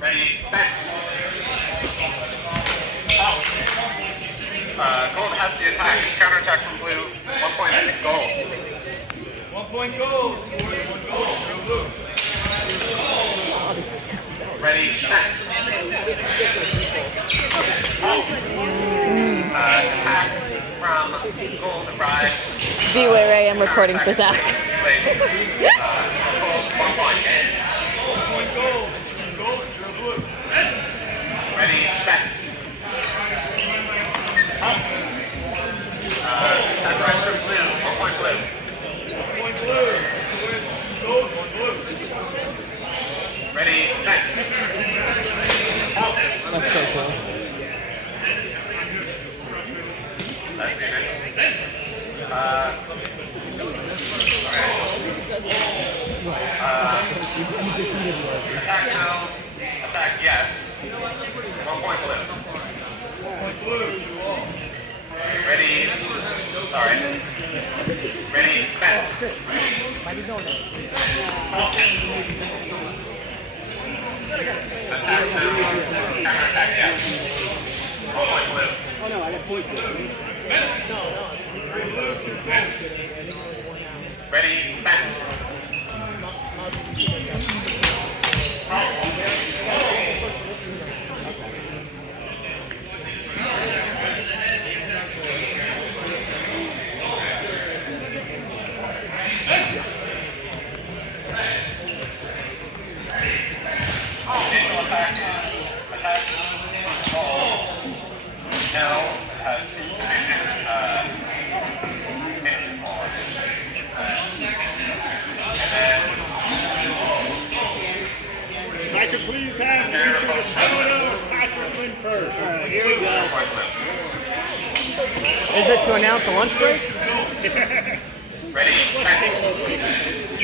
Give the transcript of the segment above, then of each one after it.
Ready, fence. Gold has the attack. Counterattack from blue. 1 point gold. 1 point gold. Scores 1 gold. No blue. Ready, fence. Attack from gold arrives. Beware, I am recording for Zach. 1 point. 1 point gold. 2 gold. 0 blue. Ready, fence. Attack rise from blue. 1 point blue. 1 point blue. Scores 2 gold. 1 blue. Ready, fence. That's so cool. Attack no. Attack yes. 1 point blue. 1 point blue. 2 all. Ready. Sorry. Ready, fence. Attack no. Counterattack yes. 1 point blue. Oh no, I got point blue. Ready, fence. Initial attack. Attack. No. Has vision. If I could please have Richard Estrada or Patrick Linford. Here we go. Is it to announce a lunch break? Ready, fence.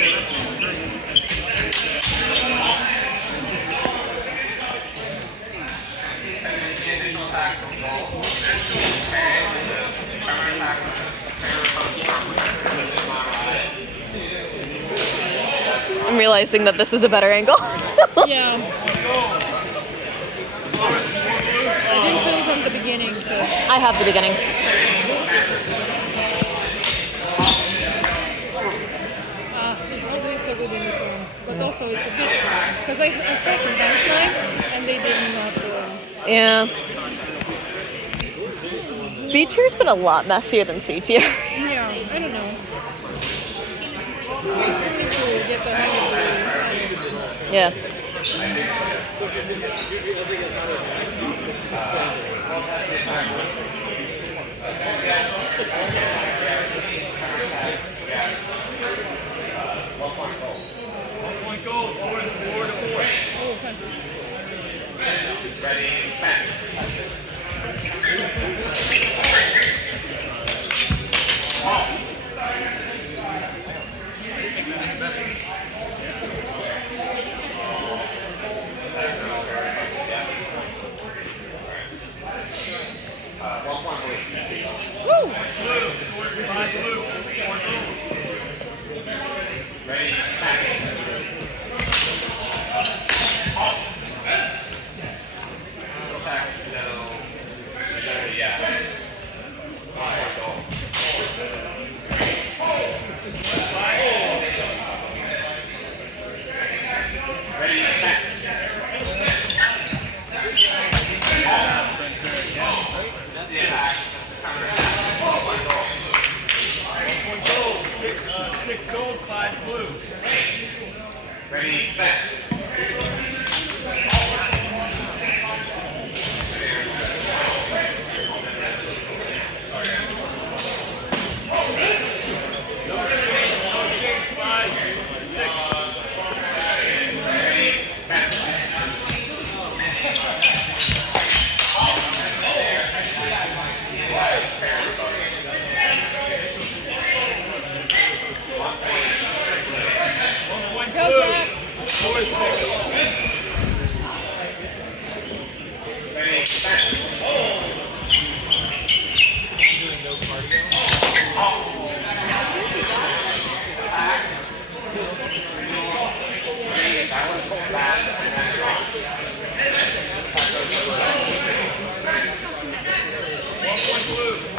Initial attack from gold. Counterattack. I'm realizing that this is a better angle. Yeah. I didn't film from the beginning, so. I have the beginning. He's not doing so good in this one. But also it's a bit, because I saw some dance knives and they did not Yeah. B tier's been a lot messier than C tier. yeah, I don't know. I still need to get the hang of the Yeah. Point gold. Scores 4 to 4. Ready, fence. Woo! Blue. Scores 5 blue. 4 gold. Ready, fence. Attack, no. Yeah. Ready, fence. The attack. 1 gold. 6 gold. 5 blue. Ready, fence. Exchange 5. 6. Ready, fence. Point Go blue. back. Scores 5 One blue.